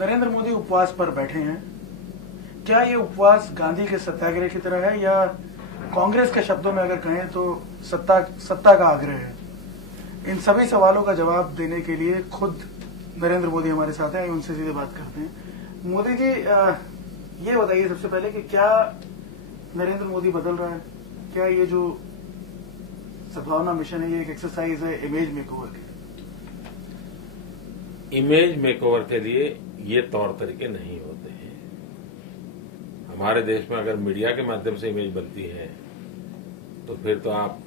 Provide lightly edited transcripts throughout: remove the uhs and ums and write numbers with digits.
नरेंद्र मोदी उपवास पर बैठे हैं। क्या ये उपवास गांधी के सत्याग्रह की तरह है या कांग्रेस के शब्दों में अगर कहें तो सत्ता का आग्रह है? इन सभी सवालों का जवाब देने के लिए खुद नरेंद्र मोदी हमारे साथ हैं, उनसे सीधे बात करते हैं। मोदी जी, ये बताइए सबसे पहले कि क्या नरेंद्र मोदी बदल रहा है? क्या ये जो सद्भावना मिशन है ये एक एक्सरसाइज है इमेज मेकओवर की? इमेज मेकओवर के लिए ये तौर तरीके नहीं होते हैं। हमारे देश में अगर मीडिया के माध्यम से इमेज बनती है तो फिर तो आप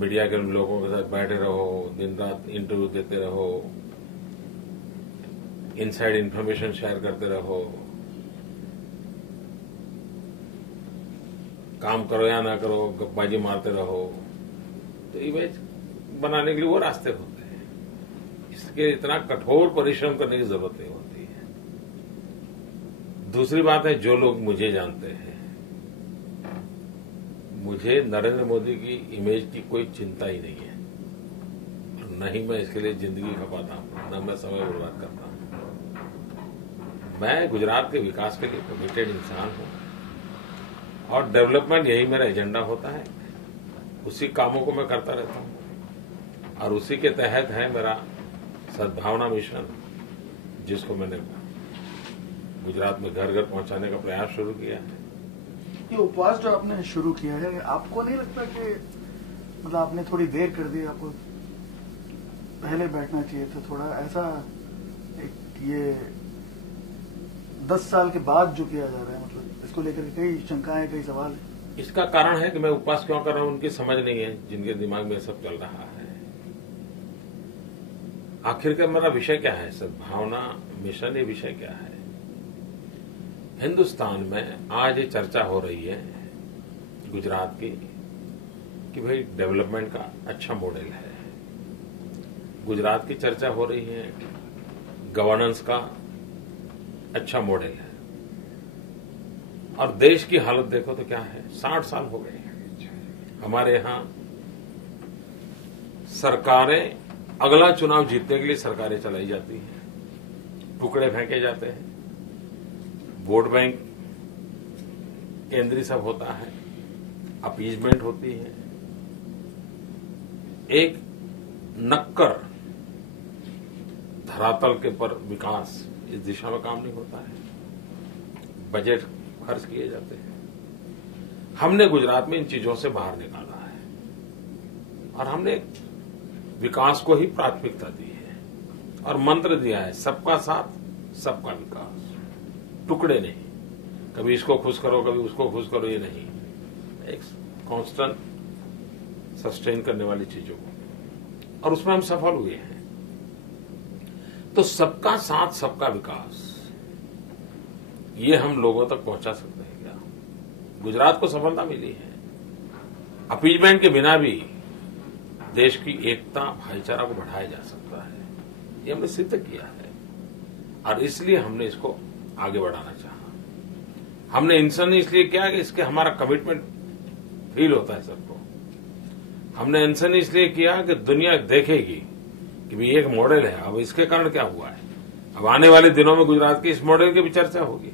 मीडिया के लोगों के साथ बैठे रहो, दिन रात इंटरव्यू देते रहो, इनसाइड इंफॉर्मेशन शेयर करते रहो, काम करो या ना करो, गप्पाजी मारते रहो, तो इमेज बनाने के लिए वो रास्ते होते हैं। इसके इतना कठोर परिश्रम करने की जरूरत नहीं होती है। दूसरी बात है, जो लोग मुझे जानते हैं, मुझे नरेंद्र मोदी की इमेज की कोई चिंता ही नहीं है और न ही मैं इसके लिए जिंदगी खपाता हूं, न मैं समय बर्बाद करता हूं। मैं गुजरात के विकास के लिए कमिटेड इंसान हूं और डेवलपमेंट यही मेरा एजेंडा होता है। उसी कामों को मैं करता रहता हूं और उसी के तहत है मेरा सद्भावना मिशन, जिसको मैंने गुजरात में घर घर पहुंचाने का प्रयास शुरू किया है। ये उपवास जो आपने शुरू किया है, आपको नहीं लगता कि मतलब आपने थोड़ी देर कर दी? आपको पहले बैठना चाहिए था थोड़ा ऐसा? ये 10 साल के बाद जो किया जा रहा है, मतलब इसको लेकर कई शंकाएं, कई सवाल है। इसका कारण है कि मैं उपवास क्यों कर रहा हूं, उनकी समझ नहीं है, जिनके दिमाग में सब चल रहा है। आखिरकार मेरा विषय क्या है? सद्भावना मिशन, ये विषय क्या है? हिंदुस्तान में आज ये चर्चा हो रही है गुजरात की कि भाई डेवलपमेंट का अच्छा मॉडल है। गुजरात की चर्चा हो रही है गवर्नेंस का अच्छा मॉडल है। और देश की हालत देखो तो क्या है, 60 साल हो गए हमारे यहां सरकारें, अगला चुनाव जीतने के लिए सरकारें चलाई जाती हैं, टुकड़े फेंके जाते हैं, वोट बैंक केंद्रीय सब होता है, अपीजमेंट होती है, एक नक्कर धरातल के पर विकास इस दिशा में काम नहीं होता है, बजट खर्च किए जाते हैं। हमने गुजरात में इन चीजों से बाहर निकाला है और हमने विकास को ही प्राथमिकता दी है और मंत्र दिया है, सबका साथ सबका विकास, टुकड़े नहीं, कभी इसको खुश करो कभी उसको खुश करो, ये नहीं, एक कांस्टेंट सस्टेन करने वाली चीजों को, और उसमें हम सफल हुए हैं। तो सबका साथ सबका विकास, ये हम लोगों तक पहुंचा सकते हैं क्या? गुजरात को सफलता मिली है। अपीजमेंट के बिना भी देश की एकता, भाईचारा को बढ़ाया जा सकता है, ये हमने सिद्ध किया है और इसलिए हमने इसको आगे बढ़ाना चाहा। हमने इंसान इसलिए किया कि इसके हमारा कमिटमेंट फील होता है सबको। हमने इंसान इसलिए किया कि दुनिया देखेगी कि भाई एक मॉडल है, अब इसके कारण क्या हुआ है। अब आने वाले दिनों में गुजरात की इस मॉडल की भी चर्चा होगी।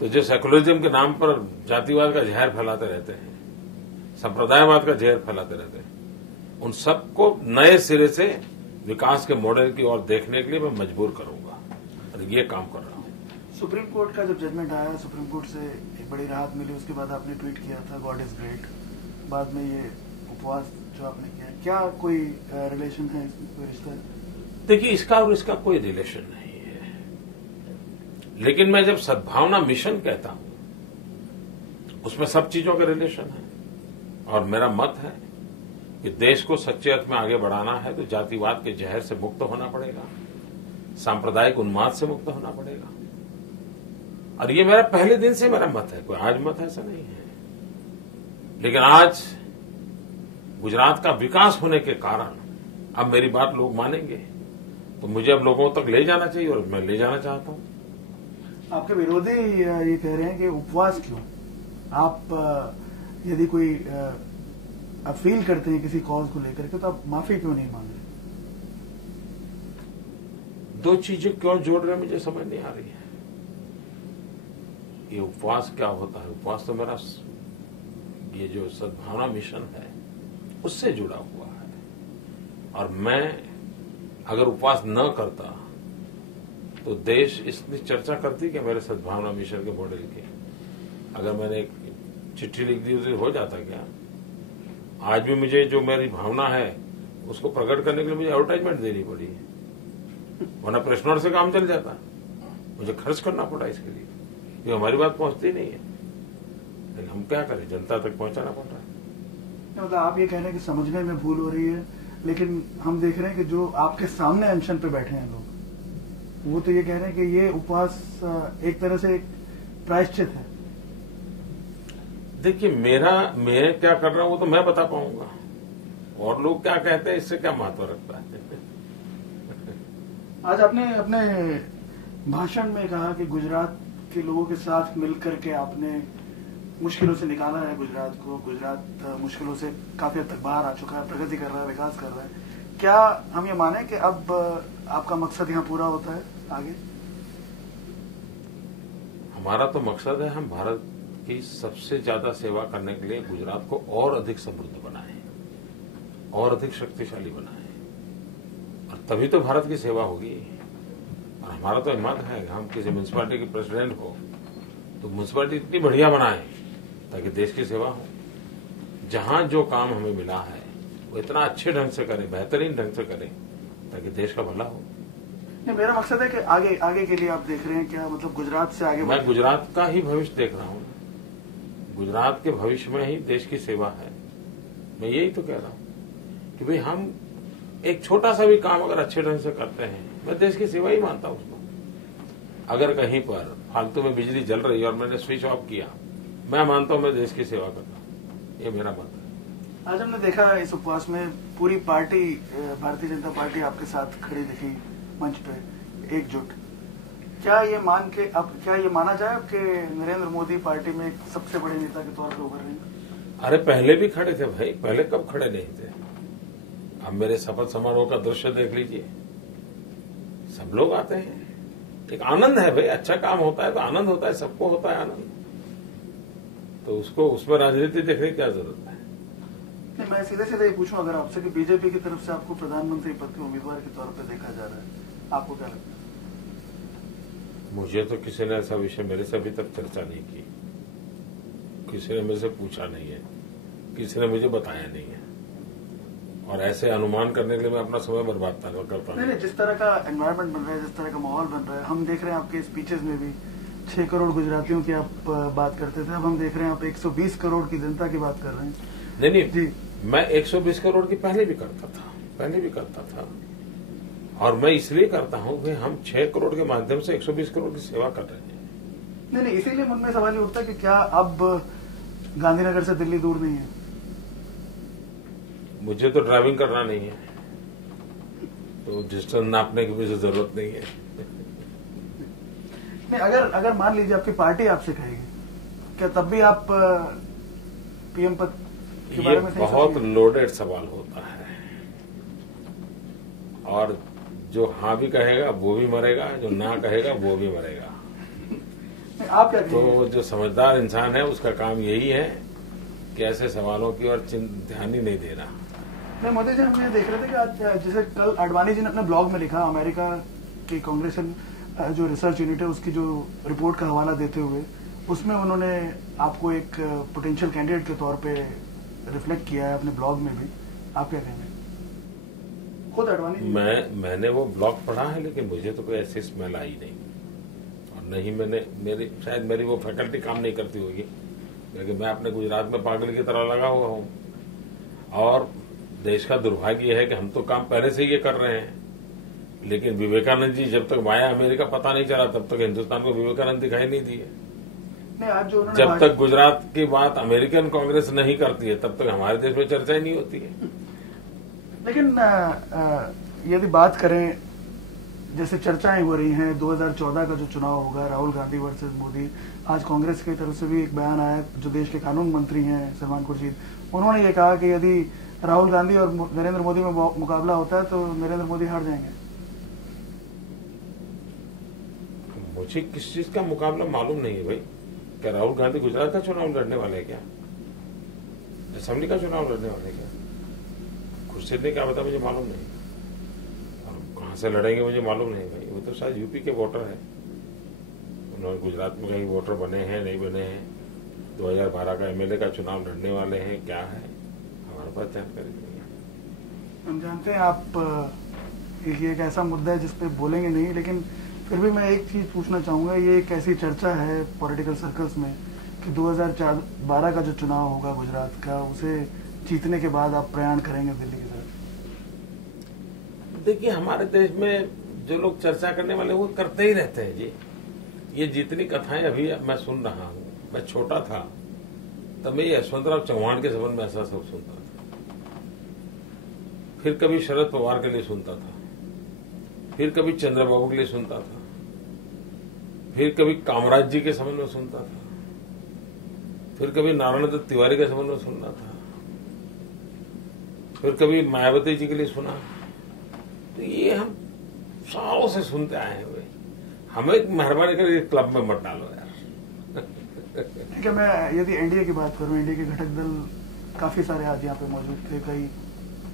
तो जो सेकुलरिज्म के नाम पर जातिवाद का जहर फैलाते रहते हैं, संप्रदायवाद का जहर फैलाते रहते हैं, उन सबको नए सिरे से विकास के मॉडल की ओर देखने के लिए मैं मजबूर करूंगा और ये काम कर रहा हूं। सुप्रीम कोर्ट का जब जजमेंट आया, सुप्रीम कोर्ट से एक बड़ी राहत मिली, उसके बाद आपने ट्वीट किया था गॉड इज ग्रेट। बाद में ये उपवास जो आपने किया, क्या कोई रिलेशन है, कोई रिश्ता है? देखिए, इसका और इसका कोई रिलेशन नहीं है, लेकिन मैं जब सद्भावना मिशन कहता हूं उसमें सब चीजों का रिलेशन है। और मेरा मत है कि देश को सच्चे अर्थ में आगे बढ़ाना है तो जातिवाद के जहर से मुक्त होना पड़ेगा, सांप्रदायिक उन्माद से मुक्त होना पड़ेगा। और ये मेरा पहले दिन से मेरा मत है, कोई आज मत ऐसा नहीं है। लेकिन आज गुजरात का विकास होने के कारण अब मेरी बात लोग मानेंगे, तो मुझे अब लोगों तक ले जाना चाहिए और मैं ले जाना चाहता हूं। आपके विरोधी ये कह रहे हैं कि उपवास क्यों? आप यदि कोई आप फील करते हैं किसी कॉज को लेकर के, तो आप माफी क्यों नहीं मांग रहे? दो चीजें क्यों जोड़ रहे हैं मुझे समझ नहीं आ रही है। ये उपवास क्या होता है? उपवास तो मेरा ये जो सद्भावना मिशन है उससे जुड़ा हुआ है, और मैं अगर उपवास न करता तो देश इसकी चर्चा करती कि मेरे सद्भावना मिशन के मॉडल की। अगर मैंने एक चिट्ठी लिख दी तो हो जाता क्या? आज भी मुझे जो मेरी भावना है उसको प्रकट करने के लिए मुझे एडवर्टाइजमेंट देनी पड़ी है, वरना प्रेस नोट से काम चल जाता। मुझे खर्च करना पड़ा इसके लिए, ये हमारी बात पहुंचती नहीं है, लेकिन हम क्या करें, जनता तक पहुंचाना पड़ रहा है। मतलब आप ये कह रहे हैं कि समझने में भूल हो रही है, लेकिन हम देख रहे हैं कि जो आपके सामने अनशन पे बैठे हैं लोग, वो तो ये कह रहे हैं कि ये उपवास एक तरह से एक प्रायश्चित है। देखिए, मैं क्या कर रहा हूं वो तो मैं बता पाऊंगा, और लोग क्या कहते हैं इससे क्या महत्व रखता है। आज आपने अपने भाषण में कहा कि गुजरात के लोगों के साथ मिलकर के आपने मुश्किलों से निकाला है गुजरात को। गुजरात मुश्किलों से काफी हद तक बाहर आ चुका है, प्रगति कर रहा है, विकास कर रहा है। क्या हम ये माने कि अब आपका मकसद यहाँ पूरा होता है आगे? हमारा तो मकसद है हम भारत की सबसे ज्यादा सेवा करने के लिए गुजरात को और अधिक समृद्ध बनाएं, और अधिक शक्तिशाली बनाएं, और तभी तो भारत की सेवा होगी। और हमारा तो हिम्मत है, हम किसी म्यूनिसिपैलिटी के प्रेसिडेंट हो तो म्यूनिसिपैलिटी इतनी बढ़िया बनाएं ताकि देश की सेवा हो। जहां जो काम हमें मिला है वो इतना अच्छे ढंग से करें, बेहतरीन ढंग से करें ताकि देश का भला हो। नहीं, मेरा मकसद है कि आगे के लिए आप देख रहे हैं क्या, मतलब गुजरात से आगे? मैं गुजरात का ही भविष्य देख रहा हूं, गुजरात के भविष्य में ही देश की सेवा है। मैं यही तो कह रहा हूं कि भाई हम एक छोटा सा भी काम अगर अच्छे ढंग से करते हैं, मैं देश की सेवा ही मानता हूं उसको। अगर कहीं पर फालतू में बिजली जल रही है और मैंने स्विच ऑफ किया, मैं मानता हूं मैं देश की सेवा करता हूं, ये मेरा मत है। आज हमने देखा इस उपवास में पूरी पार्टी, भारतीय जनता पार्टी आपके साथ खड़ी दिखी मंच पे, एकजुट। क्या ये माना जाए कि नरेंद्र मोदी पार्टी में एक सबसे बड़े नेता के तौर पर उभर रहे हैं? अरे पहले भी खड़े थे भाई, पहले कब खड़े नहीं थे? अब मेरे शपथ समारोह का दृश्य देख लीजिए, सब लोग आते हैं, एक आनंद है भाई। अच्छा काम होता है तो आनंद होता है, सबको होता है आनंद, तो उसको उसमें राजनीति देखने की क्या जरूरत है? नहीं, मैं सीधे सीधे ये पूछूं अगर आपसे कि बीजेपी की तरफ से आपको प्रधानमंत्री पद के उम्मीदवार के तौर पर देखा जा रहा है, आपको क्या लगता है? मुझे तो किसी ने ऐसा विषय मेरे से अभी तक चर्चा नहीं की, किसी ने मेरे से पूछा नहीं है, किसी ने मुझे बताया नहीं है, और ऐसे अनुमान करने के लिए मैं अपना समय बर्बाद करता नहीं। जिस तरह का एनवायरनमेंट बन रहा है, जिस तरह का माहौल बन रहा है, हम देख रहे हैं आपके स्पीचेस में भी 6 करोड़ गुजरातियों की आप बात करते थे, अब हम देख रहे हैं आप 120 करोड़ की जनता की बात कर रहे हैं। नहीं जी, मैं 120 करोड़ की पहले भी करता था, और मैं इसलिए करता हूं कि हम 6 करोड़ के माध्यम से 120 करोड़ की सेवा कर रहे हैं। नहीं, इसीलिए मन में सवाल ये उठता है कि क्या अब गांधीनगर से दिल्ली दूर नहीं है? मुझे तो ड्राइविंग करना नहीं है, तो डिस्टेंस नापने की भी जरूरत नहीं है। नहीं, अगर मान लीजिए आपकी पार्टी आपसे कहेगी, क्या तब भी आप पीएम पद के बारे में? बहुत लोडेड सवाल होता है, और जो हाँ भी कहेगा वो भी मरेगा, जो ना कहेगा वो भी मरेगा। आप क्या तो जो समझदार इंसान है उसका काम यही है कि ऐसे सवालों की ओर ध्यान ही नहीं देना। नहीं मोदी जी, हम ये देख रहे थे कि आज जैसे कल आडवाणी जी ने अपने ब्लॉग में लिखा, अमेरिका की कांग्रेस जो रिसर्च यूनिट है उसकी जो रिपोर्ट का हवाला देते हुए, उसमें उन्होंने आपको एक पोटेंशियल कैंडिडेट के तौर पे रिफ्लेक्ट किया है अपने ब्लॉग में भी। आप क्या कहेंगे? खुद आडवाणी मैंने वो ब्लॉग पढ़ा है, लेकिन मुझे तो कोई ऐसी स्मेल आई नहीं, और नहीं शायद मेरी वो फैकल्टी काम नहीं करती होगी, क्योंकि मैं अपने गुजरात में पागल की तरह लगा हुआ हूं। और देश का दुर्भाग्य है कि हम तो काम पहले से ये कर रहे हैं, लेकिन विवेकानंद जी जब तक आया अमेरिका पता नहीं चला, तब तक हिंदुस्तान को विवेकानंद दिखाई नहीं दिए। आज जो जब तक गुजरात की बात अमेरिकन कांग्रेस नहीं करती है, तब तक हमारे देश में चर्चा ही नहीं होती है। लेकिन यदि बात करें, जैसे चर्चाएं हो रही हैं 2014 का जो चुनाव होगा, राहुल गांधी वर्सेस मोदी, आज कांग्रेस की तरफ से भी एक बयान आया, जो देश के कानून मंत्री हैं सलमान खुर्शीद, उन्होंने ये कहा कि यदि राहुल गांधी और नरेंद्र मोदी में मुकाबला होता है तो नरेंद्र मोदी हार जाएंगे। मुझे किस चीज का मुकाबला मालूम नहीं है भाई। क्या राहुल गांधी गुजरात का चुनाव लड़ने वाले हैं क्या? असेंबली का चुनाव लड़ने वाले हैं क्या? खुर्शीद ने क्या बताया मुझे मालूम नहीं, और कहां से लड़ेंगे मुझे मालूम नहीं भाई। वो तो शायद यूपी के वोटर है, उन्होंने गुजरात में कहीं वोटर बने हैं नहीं बने हैं, 2012 का एमएलए का चुनाव लड़ने वाले हैं, क्या है हमारे पास जानकारी नहीं है। हम जानते हैं आप ये एक ऐसा मुद्दा है जिसपे बोलेंगे नहीं, लेकिन फिर भी मैं एक चीज पूछना चाहूंगा। ये एक ऐसी चर्चा है पॉलिटिकल सर्कल्स में कि 2012 का जो चुनाव होगा गुजरात का, उसे जीतने के बाद आप प्रयाण करेंगे दिल्ली की तरफ। देखिए, हमारे देश में जो लोग चर्चा करने वाले वो करते ही रहते हैं जी। ये जितनी कथाएं अभी मैं सुन रहा हूं, मैं छोटा था तब मैं यशवंतराव चौहान के संबंध में ऐसा सब सुनता था, फिर कभी शरद पवार के लिए सुनता था, फिर कभी चंद्रबाबू के लिए सुनता था, फिर कभी कामराज जी के संबंध में सुनता था, फिर कभी नारायण दत्त तिवारी के संबंध में सुनना था, फिर कभी मायावती जी के लिए सुना। तो ये हम सालों से सुनते आए हैं भाई। हमें मेहरबानी करके क्लब में मत डालो यार। ठीक है, मैं यदि एनडीए की बात करूं, एनडीए के घटक दल काफी सारे आज यहाँ पे मौजूद थे, कई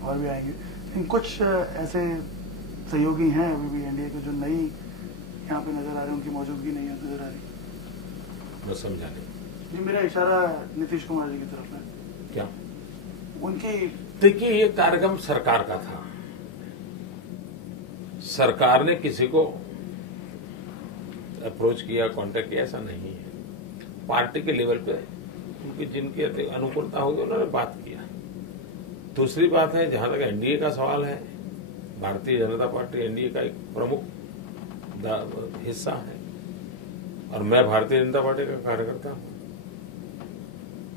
और भी आएंगे, लेकिन कुछ ऐसे सहयोगी हैं अभी भी एनडीए के जो नई यहाँ पे नजर आ रहे हैं, उनकी मौजूदगी नहीं नजर आ रही। मैं समझा नहीं जी, मेरा इशारा नीतीश कुमार जी की तरफ है। क्या? उनकी देखिए, ये कार्यक्रम सरकार का था, सरकार ने किसी को अप्रोच किया, कांटेक्ट किया, ऐसा नहीं है। पार्टी के लेवल पे उनकी जिनकी अनुकूलता होगी उन्होंने बात किया। दूसरी बात है, जहां तक एनडीए का सवाल है, भारतीय जनता पार्टी एनडीए का एक प्रमुख हिस्सा है और मैं भारतीय जनता पार्टी का कार्यकर्ता हूं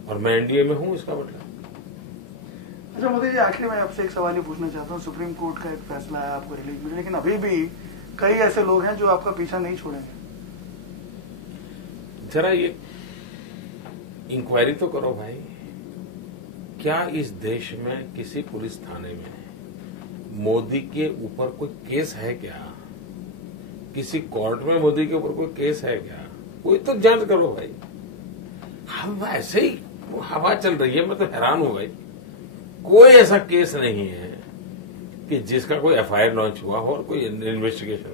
और मैं एनडीए में हूं, इसका मतलब। अच्छा मोदी जी, आखिर में आपसे एक सवाल ही पूछना चाहता हूँ। सुप्रीम कोर्ट का एक फैसला है आपको रिलीज मिले, लेकिन अभी भी कई ऐसे लोग हैं जो आपका पीछा नहीं छोड़ेंगे। जरा ये इंक्वायरी तो करो भाई, क्या इस देश में किसी पुलिस थाने में मोदी के ऊपर कोई केस है क्या? किसी कोर्ट में मोदी के ऊपर कोई केस है क्या? कोई तो जांच करो भाई। हम ऐसे ही हवा चल रही है, मैं तो हैरान हूं भाई। कोई ऐसा केस नहीं है कि जिसका कोई एफआईआर लॉन्च हुआ हो और कोई इन्वेस्टिगेशन